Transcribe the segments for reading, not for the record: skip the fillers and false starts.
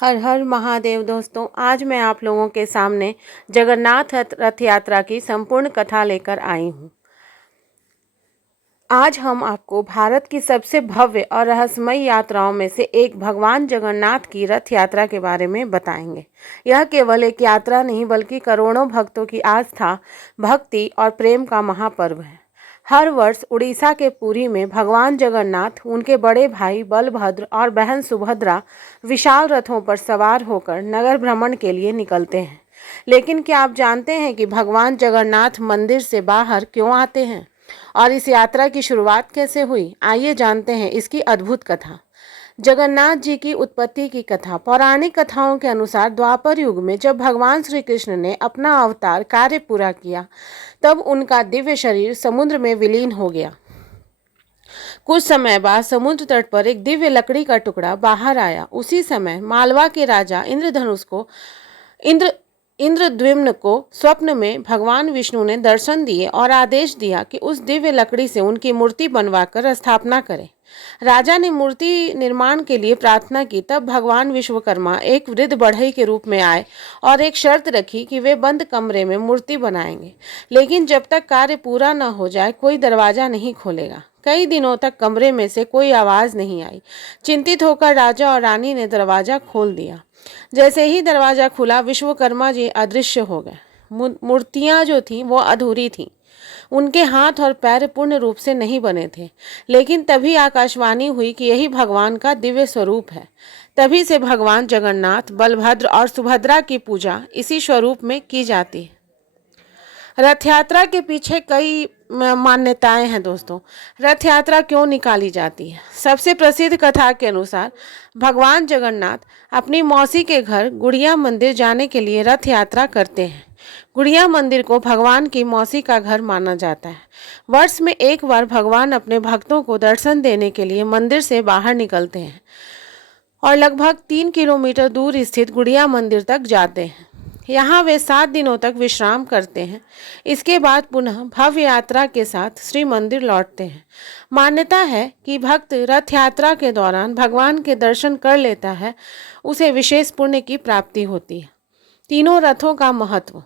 हर हर महादेव। दोस्तों, आज मैं आप लोगों के सामने जगन्नाथ रथ यात्रा की संपूर्ण कथा लेकर आई हूँ। आज हम आपको भारत की सबसे भव्य और रहस्यमय यात्राओं में से एक भगवान जगन्नाथ की रथ यात्रा के बारे में बताएंगे। यह केवल एक यात्रा नहीं बल्कि करोड़ों भक्तों की आस्था, भक्ति और प्रेम का महापर्व है। हर वर्ष उड़ीसा के पुरी में भगवान जगन्नाथ, उनके बड़े भाई बलभद्र और बहन सुभद्रा विशाल रथों पर सवार होकर नगर भ्रमण के लिए निकलते हैं। लेकिन क्या आप जानते हैं कि भगवान जगन्नाथ मंदिर से बाहर क्यों आते हैं और इस यात्रा की शुरुआत कैसे हुई? आइए जानते हैं इसकी अद्भुत कथा। जगन्नाथ जी की उत्पत्ति की कथा। पौराणिक कथाओं के अनुसार द्वापर युग में जब भगवान श्री कृष्ण ने अपना अवतार कार्य पूरा किया, तब उनका दिव्य शरीर समुद्र में विलीन हो गया। कुछ समय बाद समुद्र तट पर एक दिव्य लकड़ी का टुकड़ा बाहर आया। उसी समय मालवा के राजा इंद्रद्युम्न को स्वप्न में भगवान विष्णु ने दर्शन दिए और आदेश दिया कि उस दिव्य लकड़ी से उनकी मूर्ति बनवाकर स्थापना करें। राजा ने मूर्ति निर्माण के लिए प्रार्थना की। तब भगवान विश्वकर्मा एक वृद्ध बढ़ई के रूप में आए और एक शर्त रखी कि वे बंद कमरे में मूर्ति बनाएंगे, लेकिन जब तक कार्य पूरा न हो जाए कोई दरवाजा नहीं खोलेगा। कई दिनों तक कमरे में से कोई आवाज नहीं आई। चिंतित होकर राजा और रानी ने दरवाजा खोल दिया। जैसे ही दरवाजा खुला, विश्वकर्मा जी अदृश्य हो गए। मूर्तियां जो थीं वो अधूरी थीं। उनके हाथ और पैर पूर्ण रूप से नहीं बने थे। लेकिन तभी आकाशवाणी हुई कि यही भगवान का दिव्य स्वरूप है। तभी से भगवान जगन्नाथ, बलभद्र और सुभद्रा की पूजा इसी स्वरूप में की जाती है। रथ यात्रा के पीछे कई मान्यताएं हैं। दोस्तों, रथ यात्रा क्यों निकाली जाती है? सबसे प्रसिद्ध कथा के अनुसार भगवान जगन्नाथ अपनी मौसी के घर गुड़िया मंदिर जाने के लिए रथ यात्रा करते हैं। गुड़िया मंदिर को भगवान की मौसी का घर माना जाता है। वर्ष में एक बार भगवान अपने भक्तों को दर्शन देने के लिए मंदिर से बाहर निकलते हैं और लगभग 3 किलोमीटर दूर स्थित गुड़िया मंदिर तक जाते हैं। यहाँ वे 7 दिनों तक विश्राम करते हैं। इसके बाद पुनः भव्य यात्रा के साथ श्री मंदिर लौटते हैं। मान्यता है कि भक्त रथ यात्रा के दौरान भगवान के दर्शन कर लेता है, उसे विशेष पुण्य की प्राप्ति होती है। तीनों रथों का महत्व।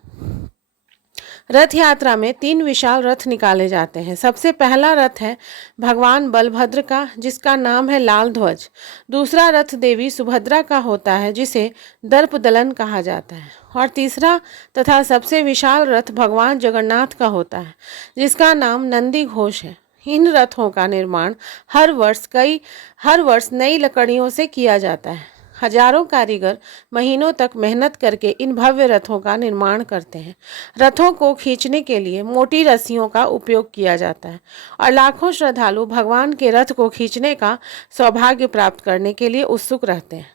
रथ यात्रा में 3 विशाल रथ निकाले जाते हैं। सबसे पहला रथ है भगवान बलभद्र का, जिसका नाम है लाल ध्वज। दूसरा रथ देवी सुभद्रा का होता है, जिसे दर्पदलन कहा जाता है। और तीसरा तथा सबसे विशाल रथ भगवान जगन्नाथ का होता है, जिसका नाम नंदी घोष है। इन रथों का निर्माण हर वर्ष नई लकड़ियों से किया जाता है। हजारों कारीगर महीनों तक मेहनत करके इन भव्य रथों का निर्माण करते हैं। रथों को खींचने के लिए मोटी रस्सियों का उपयोग किया जाता है और लाखों श्रद्धालु भगवान के रथ को खींचने का सौभाग्य प्राप्त करने के लिए उत्सुक रहते हैं।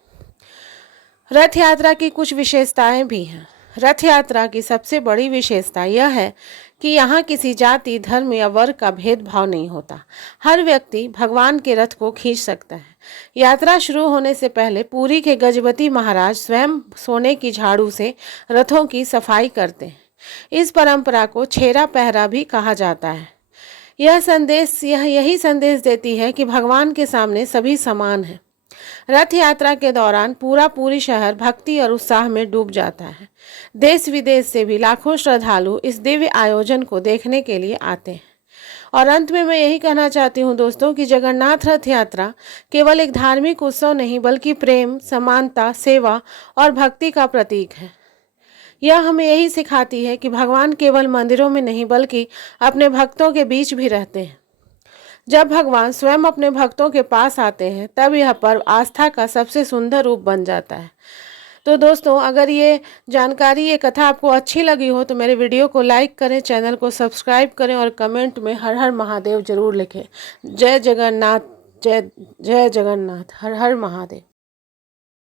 रथ यात्रा की कुछ विशेषताएं भी हैं। रथ यात्रा की सबसे बड़ी विशेषता यह है कि यहाँ किसी जाति, धर्म या वर्ग का भेदभाव नहीं होता। हर व्यक्ति भगवान के रथ को खींच सकता है। यात्रा शुरू होने से पहले पुरी के गजपति महाराज स्वयं सोने की झाड़ू से रथों की सफाई करते हैं। इस परंपरा को छेरा पहरा भी कहा जाता है। यही संदेश देती है कि भगवान के सामने सभी समान हैं। रथ यात्रा के दौरान पूरी शहर भक्ति और उत्साह में डूब जाता है। देश विदेश से भी लाखों श्रद्धालु इस दिव्य आयोजन को देखने के लिए आते हैं। और अंत में मैं यही कहना चाहती हूँ दोस्तों कि जगन्नाथ रथ यात्रा केवल एक धार्मिक उत्सव नहीं बल्कि प्रेम, समानता, सेवा और भक्ति का प्रतीक है। यह हमें यही सिखाती है कि भगवान केवल मंदिरों में नहीं बल्कि अपने भक्तों के बीच भी रहते हैं। जब भगवान स्वयं अपने भक्तों के पास आते हैं, तब यह पर्व आस्था का सबसे सुंदर रूप बन जाता है। तो दोस्तों, अगर ये जानकारी, ये कथा आपको अच्छी लगी हो तो मेरे वीडियो को लाइक करें, चैनल को सब्सक्राइब करें और कमेंट में हर हर महादेव जरूर लिखें। जय जगन्नाथ, जय जगन्नाथ, हर हर महादेव।